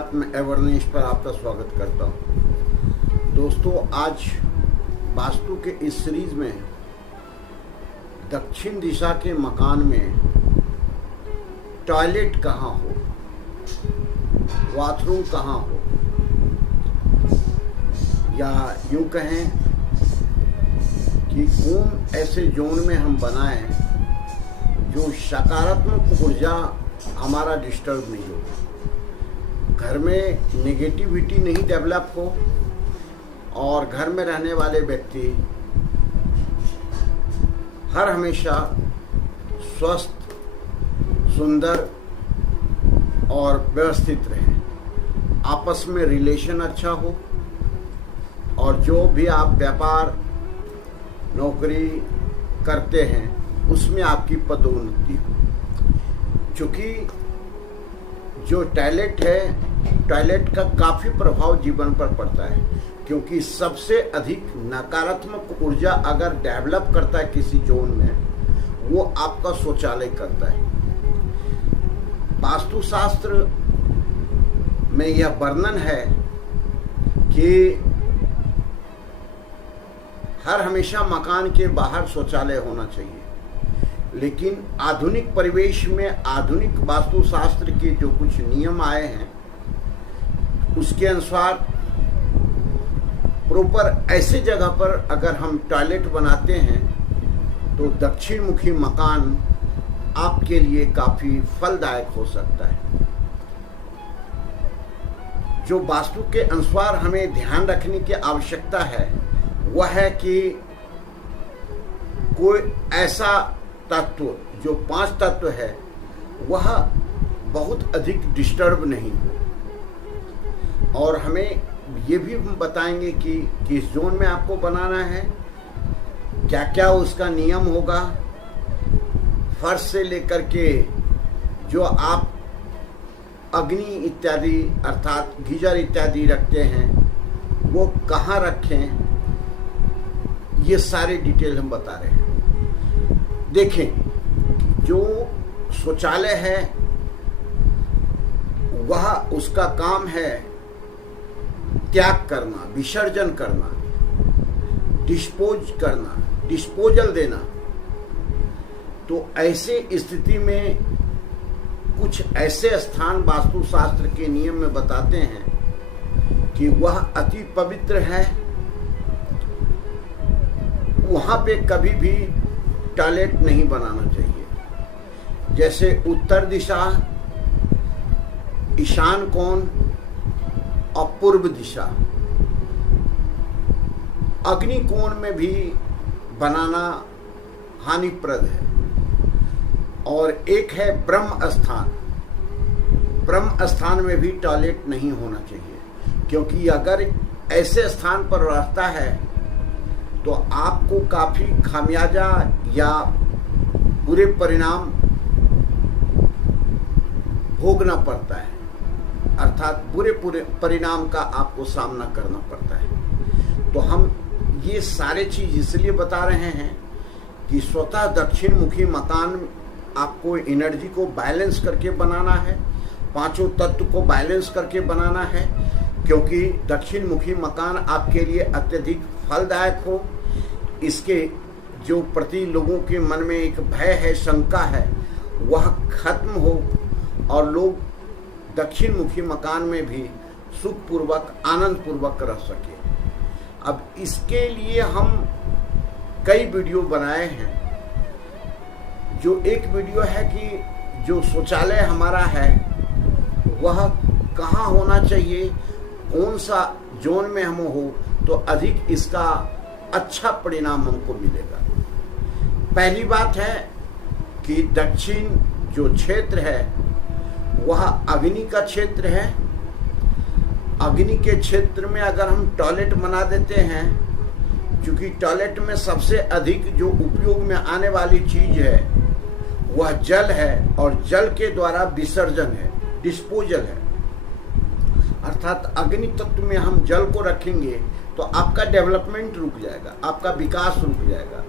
अध्यात्म अवेयरनेस पर आपका स्वागत करता हूँ। दोस्तों, आज वास्तु के इस सीरीज में दक्षिण दिशा के मकान में टॉयलेट कहाँ हो, बाथरूम कहाँ हो, या यूँ कहें कि कौन ऐसे जोन में हम बनाएं जो सकारात्मक ऊर्जा हमारा डिस्टर्ब नहीं हो, घर में नेगेटिविटी नहीं डेवलप हो और घर में रहने वाले व्यक्ति हर हमेशा स्वस्थ, सुंदर और व्यवस्थित रहें, आपस में रिलेशन अच्छा हो और जो भी आप व्यापार नौकरी करते हैं उसमें आपकी पदोन्नति हो। क्योंकि जो टॉयलेट है, टॉयलेट का काफ़ी प्रभाव जीवन पर पड़ता है, क्योंकि सबसे अधिक नकारात्मक ऊर्जा अगर डेवलप करता है किसी जोन में, वो आपका शौचालय करता है। वास्तुशास्त्र में यह वर्णन है कि हर हमेशा मकान के बाहर शौचालय होना चाहिए, लेकिन आधुनिक परिवेश में आधुनिक वास्तुशास्त्र के जो कुछ नियम आए हैं उसके अनुसार प्रॉपर ऐसे जगह पर अगर हम टॉयलेट बनाते हैं तो दक्षिण मुखी मकान आपके लिए काफ़ी फलदायक हो सकता है। जो वास्तु के अनुसार हमें ध्यान रखने की आवश्यकता है वह है कि कोई ऐसा तत्व जो 5 तत्व है वह बहुत अधिक डिस्टर्ब नहीं हो। और हमें ये भी बताएंगे कि किस जोन में आपको बनाना है, क्या क्या उसका नियम होगा, फर्श से लेकर के जो आप अग्नि इत्यादि अर्थात गीजर इत्यादि रखते हैं वो कहाँ रखें, ये सारे डिटेल हम बता रहे हैं। देखें, जो शौचालय है वह उसका काम है त्याग करना, विसर्जन करना, डिस्पोज करना, डिस्पोजल देना। तो ऐसे स्थिति में कुछ ऐसे स्थान वास्तुशास्त्र के नियम में बताते हैं कि वह अति पवित्र है, वहां पे कभी भी टॉयलेट नहीं बनाना चाहिए। जैसे उत्तर दिशा, ईशान कोण और पूर्व दिशा, अग्नि कोण में भी बनाना हानिप्रद है। और एक है ब्रह्म स्थान, ब्रह्म स्थान में भी टॉयलेट नहीं होना चाहिए, क्योंकि अगर ऐसे स्थान पर रहता है तो आपको काफ़ी खामियाजा या बुरे परिणाम भोगना पड़ता है, अर्थात बुरे परिणाम का आपको सामना करना पड़ता है। तो हम ये सारे चीज़ इसलिए बता रहे हैं कि स्वतः दक्षिण मुखी मकान आपको एनर्जी को बैलेंस करके बनाना है, 5 तत्व को बैलेंस करके बनाना है, क्योंकि दक्षिण मुखी मकान आपके लिए अत्यधिक फलदायक हो, इसके जो प्रति लोगों के मन में एक भय है, शंका है, वह खत्म हो और लोग दक्षिण मुखी मकान में भी सुखपूर्वक आनंद पूर्वक रह सके। अब इसके लिए हम कई वीडियो बनाए हैं। जो एक वीडियो है कि जो शौचालय हमारा है वह कहाँ होना चाहिए, कौन सा जोन में हम हो तो अधिक इसका अच्छा परिणाम हमको मिलेगा। पहली बात है कि दक्षिण जो क्षेत्र है वह अग्नि का क्षेत्र है। अग्नि के क्षेत्र में अगर हम टॉयलेट बना देते हैं, क्योंकि टॉयलेट में सबसे अधिक जो उपयोग में आने वाली चीज है वह जल है, और जल के द्वारा विसर्जन है, डिस्पोजल है। अर्थात अग्नि तत्व में हम जल को रखेंगे तो आपका डेवलपमेंट रुक जाएगा, आपका विकास रुक जाएगा,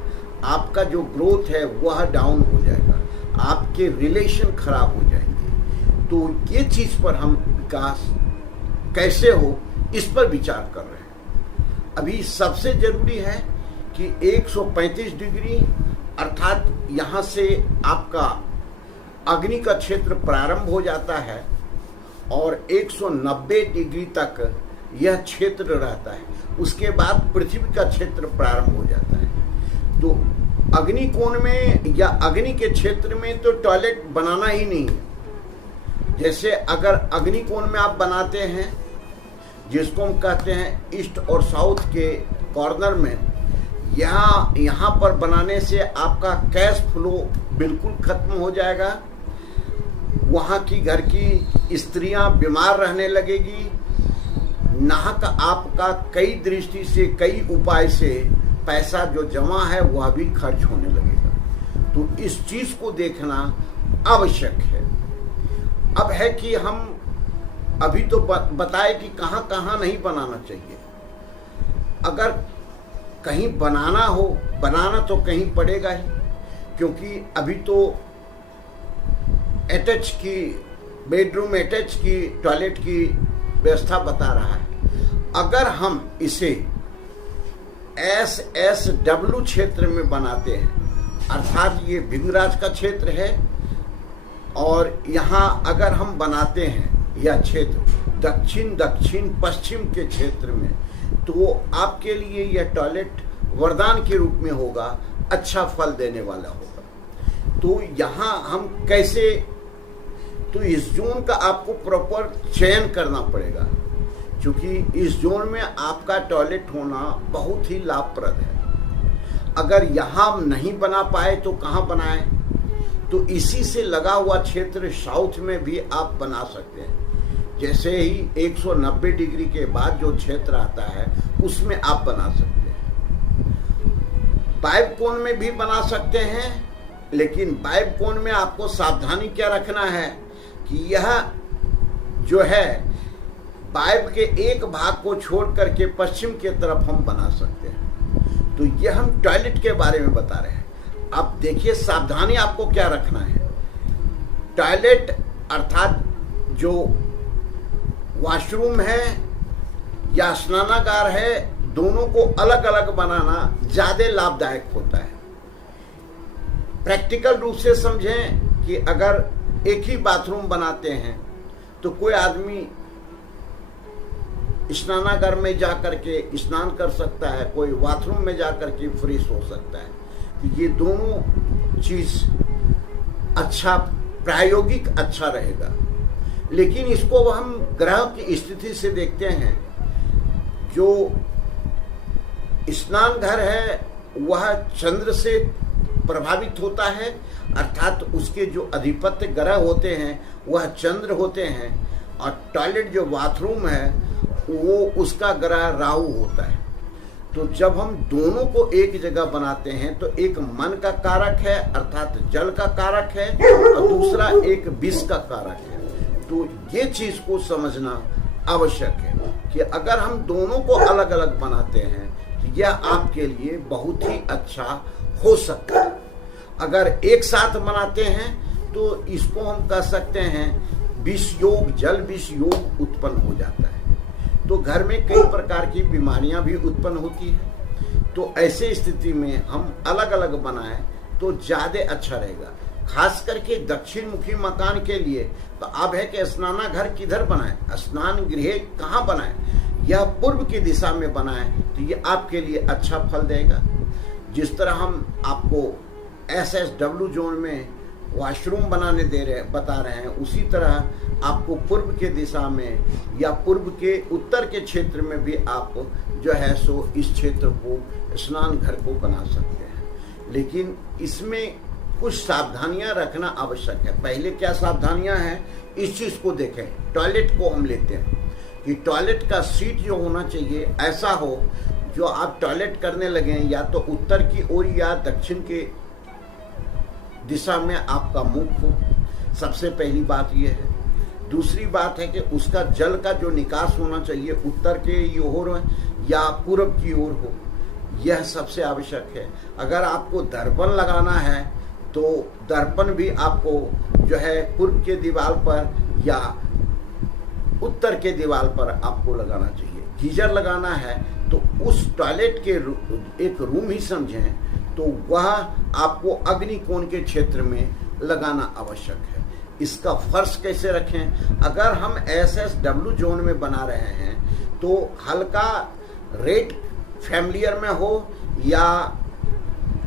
आपका जो ग्रोथ है वह डाउन हो जाएगा, आपके रिलेशन खराब हो जाएंगे। तो ये चीज़ पर हम विकास कैसे हो, इस पर विचार कर रहे हैं। अभी सबसे जरूरी है कि 135 डिग्री अर्थात यहाँ से आपका अग्नि का क्षेत्र प्रारंभ हो जाता है और 190 डिग्री तक यह क्षेत्र रहता है। उसके बाद पृथ्वी का क्षेत्र प्रारंभ हो जाता है। तो अग्नि कोण में या अग्नि के क्षेत्र में तो टॉयलेट बनाना ही नहीं है। जैसे अगर अग्नि कोण में आप बनाते हैं, जिसको हम कहते हैं ईस्ट और साउथ के कॉर्नर में, यहाँ पर बनाने से आपका कैश फ्लो बिल्कुल खत्म हो जाएगा। वहाँ की घर की स्त्रियां बीमार रहने लगेगी। नाहक आपका कई दृष्टि से, कई उपाय से पैसा जो जमा है वह भी खर्च होने लगेगा। तो इस चीज को देखना आवश्यक है। अब है कि हम अभी तो बताए कि कहाँ कहाँ नहीं बनाना चाहिए। अगर कहीं बनाना हो, बनाना तो कहीं पड़ेगा ही, क्योंकि अभी तो अटैच की बेडरूम, अटैच की टॉयलेट की व्यवस्था बता रहा है। अगर हम इसे SSW क्षेत्र में बनाते हैं, अर्थात ये भिंगराज का क्षेत्र है, और यहाँ अगर हम बनाते हैं यह क्षेत्र दक्षिण पश्चिम के क्षेत्र में, तो आपके लिए यह टॉयलेट वरदान के रूप में होगा, अच्छा फल देने वाला होगा। तो यहाँ हम कैसे, तो इस जोन का आपको प्रॉपर चयन करना पड़ेगा, क्योंकि इस जोन में आपका टॉयलेट होना बहुत ही लाभप्रद है। अगर यहाँ नहीं बना पाए तो कहाँ बनाएं? तो इसी से लगा हुआ क्षेत्र साउथ में भी आप बना सकते हैं। जैसे ही 190 डिग्री के बाद जो क्षेत्र आता है उसमें आप बना सकते हैं। वायव्य कोण में भी बना सकते हैं, लेकिन वायव्य कोण में आपको सावधानी क्या रखना है कि यह जो है वायव्य के एक भाग को छोड़ करके पश्चिम की तरफ हम बना सकते हैं। तो यह हम टॉयलेट के बारे में बता रहे हैं। अब देखिए सावधानी आपको क्या रखना है। टॉयलेट अर्थात जो वॉशरूम है या स्नानागार है, दोनों को अलग अलग बनाना ज्यादा लाभदायक होता है। प्रैक्टिकल रूप से समझें कि अगर एक ही बाथरूम बनाते हैं तो कोई आदमी स्नानागार में जा करके स्नान कर सकता है, कोई बाथरूम में जा करके फ्रेश हो सकता है। ये दोनों चीज अच्छा, प्रायोगिक अच्छा रहेगा। लेकिन इसको हम ग्रह की स्थिति से देखते हैं। जो स्नान घर है वह चंद्र से प्रभावित होता है, अर्थात उसके जो अधिपत्य ग्रह होते हैं वह चंद्र होते हैं, और टॉयलेट जो बाथरूम है वो उसका ग्रह राहु होता है। तो जब हम दोनों को एक जगह बनाते हैं तो एक मन का कारक है अर्थात जल का कारक है, और दूसरा एक विष का कारक है। तो ये चीज को समझना आवश्यक है कि अगर हम दोनों को अलग अलग बनाते हैं तो यह आपके लिए बहुत ही अच्छा हो सकता है। अगर एक साथ बनाते हैं तो इसको हम कह सकते हैं विष योग, जल विष योग उत्पन्न हो जाता है। तो घर में कई प्रकार की बीमारियां भी उत्पन्न होती है। तो ऐसे स्थिति में हम अलग अलग बनाएं तो ज्यादा अच्छा रहेगा। खास करके दक्षिण मुखी मकान के लिए तो अब है कि स्नानाघर किधर बनाएं, स्नान गृह कहाँ बनाएं, यह पूर्व की दिशा में बनाएं तो ये आपके लिए अच्छा फल देगा। जिस तरह हम आपको SSW जोन में वॉशरूम बनाने बता रहे हैं, उसी तरह आपको पूर्व के दिशा में या पूर्व के उत्तर के क्षेत्र में भी आप जो है सो इस क्षेत्र को स्नान घर को बना सकते हैं। लेकिन इसमें कुछ सावधानियां रखना आवश्यक है। पहले क्या सावधानियां हैं इस चीज को देखें। टॉयलेट को हम लेते हैं कि टॉयलेट का सीट जो होना चाहिए ऐसा हो जो आप टॉयलेट करने लगे या तो उत्तर की ओर या दक्षिण के दिशा में आपका मुख हो। सबसे पहली बात यह है। दूसरी बात है कि उसका जल का जो निकास होना चाहिए उत्तर के ओर या पूर्व की ओर हो, यह सबसे आवश्यक है। अगर आपको दर्पण लगाना है तो दर्पण भी आपको जो है पूर्व के दीवार पर या उत्तर के दीवार पर आपको लगाना चाहिए। गीजर लगाना है तो उस टॉयलेट के एक रूम ही समझें तो वह आपको अग्निकोण के क्षेत्र में लगाना आवश्यक है। इसका फर्श कैसे रखें? अगर हम SSW जोन में बना रहे हैं तो हल्का रेड फैमिलियर में हो या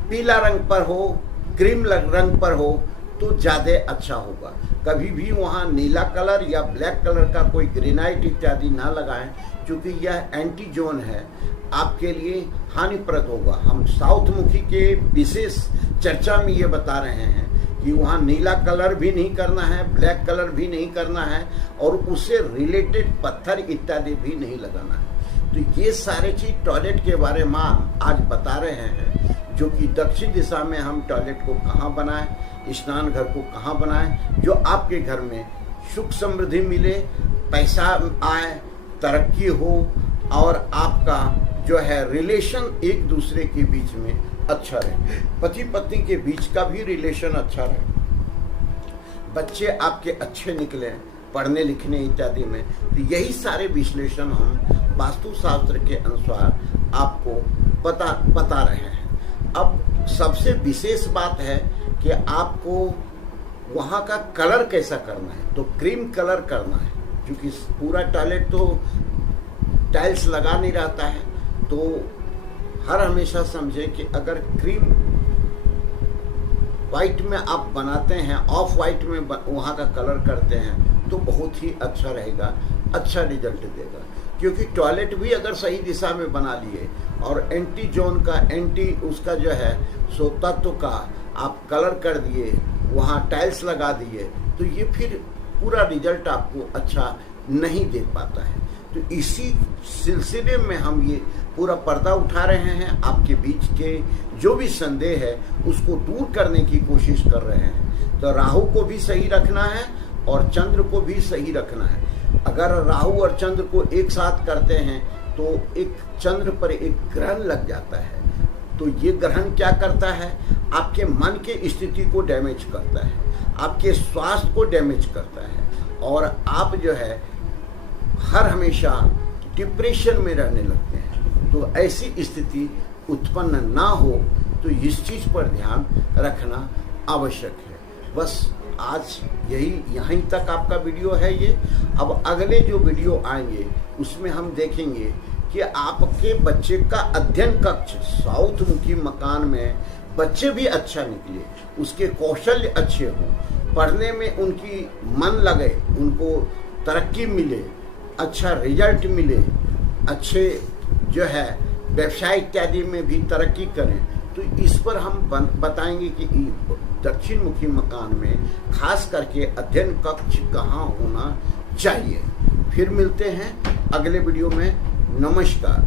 पीला रंग पर हो, क्रीम रंग पर हो तो ज़्यादा अच्छा होगा। कभी भी वहाँ नीला कलर या ब्लैक कलर का कोई ग्रेनाइट इत्यादि ना लगाएं, क्योंकि यह एंटी जोन है, आपके लिए हानिप्रद होगा। हम साउथ मुखी के विशेष चर्चा में ये बता रहे हैं कि वहाँ नीला कलर भी नहीं करना है, ब्लैक कलर भी नहीं करना है और उससे रिलेटेड पत्थर इत्यादि भी नहीं लगाना है। तो ये सारे चीज टॉयलेट के बारे में आज बता रहे हैं, जो कि दक्षिण दिशा में हम टॉयलेट को कहाँ बनाएं, स्नान घर को कहाँ बनाएं, जो आपके घर में सुख समृद्धि मिले, पैसा आए, तरक्की हो और आपका जो है रिलेशन एक दूसरे के बीच में अच्छा रहे, पति पत्नी के बीच का भी रिलेशन अच्छा रहे, बच्चे आपके अच्छे निकले पढ़ने लिखने इत्यादि में। तो यही सारे विश्लेषण हम वास्तुशास्त्र के अनुसार आपको बता रहे हैं। अब सबसे विशेष बात है कि आपको वहाँ का कलर कैसा करना है। तो क्रीम कलर करना है, क्योंकि पूरा टॉयलेट तो टाइल्स लगा नहीं रहता है। तो हर हमेशा समझे कि अगर क्रीम वाइट में आप बनाते हैं, ऑफ वाइट में वहाँ का कलर करते हैं तो बहुत ही अच्छा रहेगा, अच्छा रिजल्ट देगा। क्योंकि टॉयलेट भी अगर सही दिशा में बना लिए और एंटी जोन का उसका जो है सो तत्व का आप कलर कर दिए, वहाँ टाइल्स लगा दिए, तो ये फिर पूरा रिजल्ट आपको अच्छा नहीं दे पाता है। तो इसी सिलसिले में हम ये पूरा पर्दा उठा रहे हैं, आपके बीच के जो भी संदेह है उसको दूर करने की कोशिश कर रहे हैं। तो राहु को भी सही रखना है और चंद्र को भी सही रखना है। अगर राहु और चंद्र को एक साथ करते हैं तो एक चंद्र पर एक ग्रहण लग जाता है। तो ये ग्रहण क्या करता है? आपके मन के स्थिति को डैमेज करता है, आपके स्वास्थ्य को डैमेज करता है और आप जो है हर हमेशा डिप्रेशन में रहने लगते हैं। तो ऐसी स्थिति उत्पन्न ना हो तो इस चीज पर ध्यान रखना आवश्यक है। बस आज यहीं तक आपका वीडियो है ये। अब अगले जो वीडियो आएंगे उसमें हम देखेंगे कि आपके बच्चे का अध्ययन कक्ष साउथ मुखी मकान में बच्चे भी अच्छा निकले, उसके कौशल अच्छे हों, पढ़ने में उनकी मन लगे, उनको तरक्की मिले, अच्छा रिजल्ट मिले, अच्छे जो है व्यवसाय इत्यादि में भी तरक्की करें। तो इस पर हम बताएंगे कि दक्षिण मुखी मकान में खास करके अध्ययन कक्ष कहाँ होना चाहिए। फिर मिलते हैं अगले वीडियो में। नमस्कार।